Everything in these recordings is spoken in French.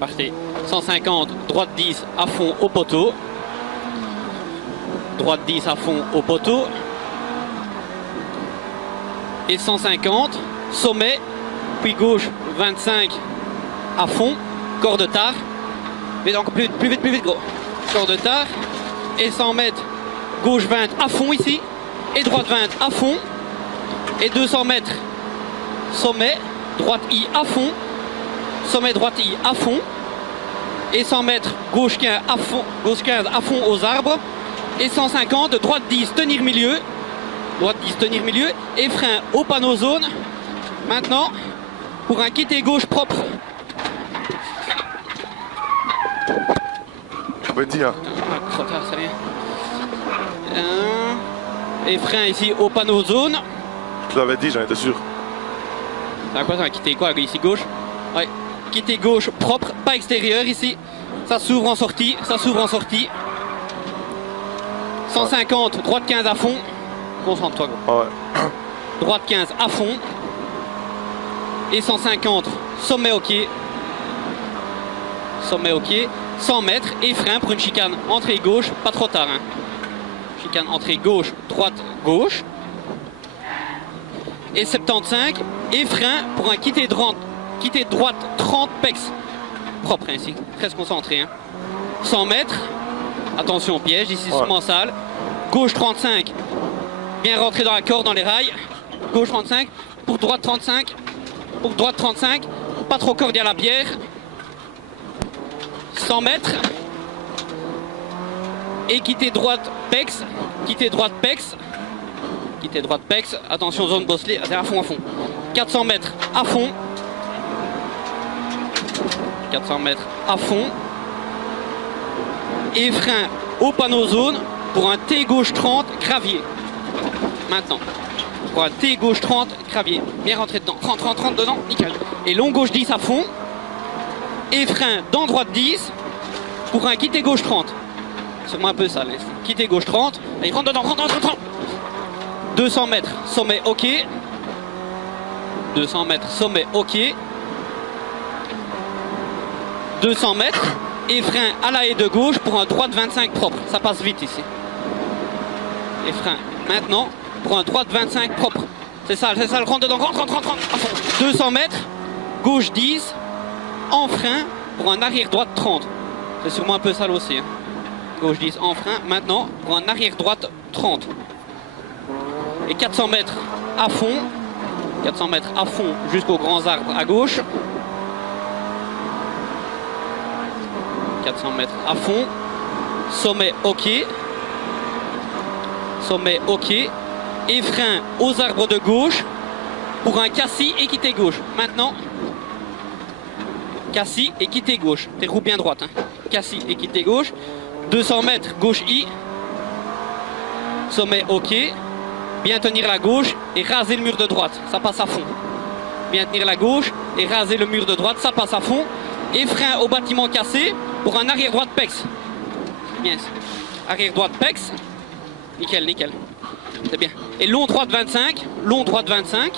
Partez. 150, droite 10 à fond au poteau. Droite 10 à fond au poteau. Et 150, sommet, puis gauche 25 à fond, corps de tard. Mais donc plus vite, gros. Corps de tard. Et 100 mètres, gauche 20 à fond ici. Et droite 20 à fond. Et 200 mètres, sommet, droite I à fond. Sommet, droite I à fond. Et 100 mètres, gauche 15 à fond, aux arbres. Et 150, droite 10, tenir milieu. Droite 10, tenir milieu. Et frein au panneau zone. Maintenant, pour un quitté gauche propre. Bendy, hein. Trop tard, c'est rien. Et frein ici au panneau zone. Je l'avais dit, j'en étais sûr. C'est quoi ça, un quitté quoi ici gauche? Ouais. Quitté gauche propre, pas extérieur ici. Ça s'ouvre en sortie, ça s'ouvre en sortie. 150, droite 15 à fond. Concentre-toi gros. Ouais. Droite 15 à fond. Et 150, sommet au pied. Sommet au pied. 100 mètres et frein pour une chicane entrée gauche, pas trop tard. Hein. Chicane entrée gauche, droite, gauche. Et 75 et frein pour un quitté droite 30 pex. Propre hein, ici, très concentré. Hein. 100 mètres, attention piège, ici c'est sale. Gauche 35, bien rentré dans la corde, dans les rails. Gauche 35, pour droite 35, pour droite 35, pas trop cordial à la bière. 100 mètres. Et quitter droite pex. Quitter droite pex. Quitter droite pex. Attention zone bosselée. C'est à fond, à fond. 400 mètres à fond. 400 mètres à fond. Et frein au panneau zone pour un T gauche 30 gravier. Maintenant. Pour un T gauche 30 gravier. Bien rentré dedans. 30 dedans. Nickel. Et long gauche 10 à fond. Et frein dans droite 10 pour un quitté gauche 30. C'est moi un peu ça, là. Quitté gauche 30. Allez, rentre dedans, rentre. 200 mètres, sommet ok. 200 mètres, sommet ok. 200 mètres et frein à la haie de gauche pour un droite 25 propre. Ça passe vite ici. Et frein maintenant pour un droite 25 propre. C'est ça, rentre dedans, rentre. 200 mètres, gauche 10. En frein pour un arrière droite 30. C'est sûrement un peu sale aussi. Hein. Gauche 10 en frein. Maintenant pour un arrière droite 30. Et 400 mètres à fond. 400 mètres à fond jusqu'aux grands arbres à gauche. 400 mètres à fond. Sommet ok. Sommet ok. Et frein aux arbres de gauche pour un cassis et quitté gauche. Maintenant. Cassis et quitté gauche. T'es roue bien droite. Hein. Cassis et quitté gauche. 200 mètres, gauche I. Sommet ok. Bien tenir la gauche et raser le mur de droite. Ça passe à fond. Bien tenir la gauche et raser le mur de droite. Ça passe à fond. Et frein au bâtiment cassé pour un arrière droite pex. Bien. Arrière droite pex. Nickel. C'est bien. Et long droite 25. Long droite 25.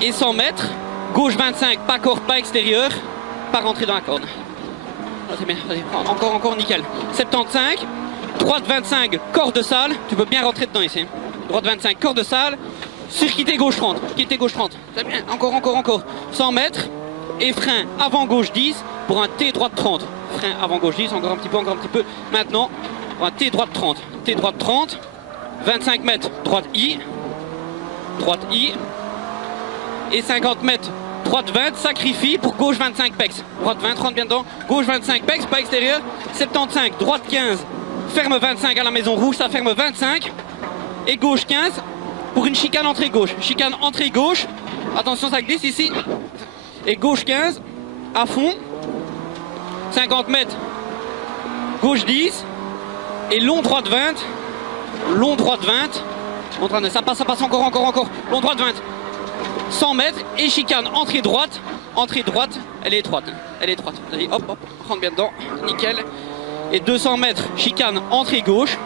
Et 100 mètres. Gauche 25, pas corde, pas extérieur, pas rentrer dans la corde. Ah, c'est bien, vas-y, encore nickel. 75, droite 25, corde sale, tu peux bien rentrer dedans ici. Droite 25, corde sale, sur quitté gauche 30, c'est bien, encore. 100 mètres, et frein avant gauche 10 pour un T droite 30. Frein avant gauche 10, encore un petit peu. Maintenant, pour un T droite 30. 25 mètres, droite I. Et 50 mètres, droite 20, sacrifie pour gauche 25 pex. Droite 20, rentre bien dedans. Gauche 25 pex, pas extérieur. 75, droite 15, ferme 25 à la maison rouge, ça ferme 25. Et gauche 15 pour une chicane entrée gauche. Chicane entrée gauche. Attention, ça glisse ici. Et gauche 15, à fond. 50 mètres, gauche 10. Et long droite 20. Ça passe encore. Long droite 20. 100 mètres et chicane entrée droite, elle est étroite. Allez, hop, rentre bien dedans, nickel. Et 200 mètres, chicane entrée gauche,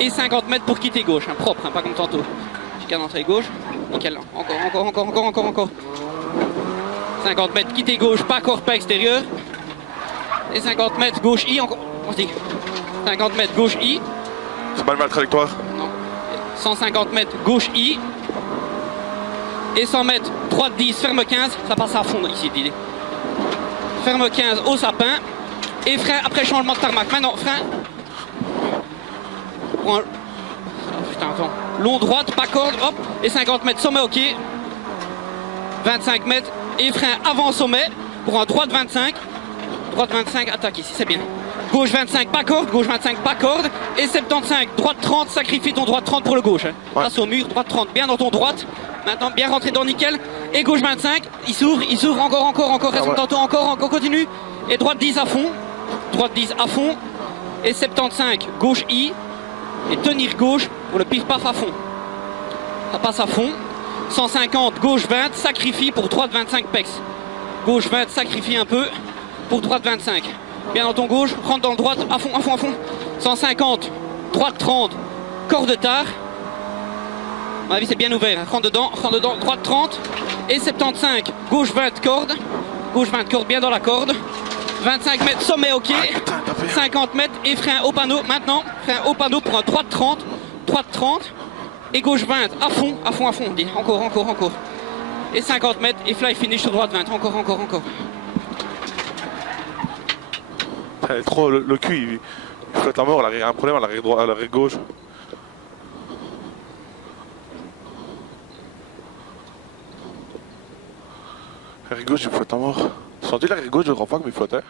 et 50 mètres pour quitter gauche, hein, propre, hein, pas comme tantôt. Chicane entrée gauche, nickel. Encore. 50 mètres, quitter gauche, pas corps, pas extérieur. Et 50 mètres, gauche I, encore. On se dit. 50 mètres, gauche I. C'est pas une mal trajectoire. Non. 150 mètres, gauche I. Et 100 mètres, droite 10, ferme 15. Ça passe à fond ici, l'idée. Ferme 15 au sapin. Et frein après changement de tarmac. Maintenant, frein. Oh, putain, attends. Long droite, pas corde, hop. Et 50 mètres, sommet, ok. 25 mètres. Et frein avant sommet. Pour un droite 25. Droite 25, attaque ici, c'est bien. Gauche 25, pas corde. Gauche 25, pas corde. Et 75, droite 30, sacrifie ton droite 30 pour le gauche. Hein. Ouais. Passe au mur, droite 30, bien dans ton droite. Maintenant, bien rentré dans nickel. Et gauche 25, il s'ouvre, encore. Reste tantôt, encore, continue. Et droite 10 à fond. Droite 10 à fond. Et 75, gauche I. Et tenir gauche pour le pif-paf à fond. Ça passe à fond. 150, gauche 20, sacrifie pour droite 25 pex. Gauche 20, sacrifie un peu pour droite 25. Bien dans ton gauche, rentre dans le droite, à fond. 150, droite 30, corps de tard. À mon avis, c'est bien ouvert. Hein. Rentre dedans, droite 30. Et 75, gauche 20, corde. Gauche 20, corde, bien dans la corde. 25 mètres, sommet, ok. 50 mètres et frein au panneau. Maintenant, frein au panneau pour un droite 30. Droite 30. Et gauche 20, à fond. On dit. Encore. Et 50 mètres et fly finish sur droite 20. Encore. Trop, le cul, il flotte à mort. Il y a un problème à l'arrière droit, à l'arrière gauche. L'arrière gauche, il flotte à mort. Tu as senti l'arrière gauche, je crois pas, mais il flottait.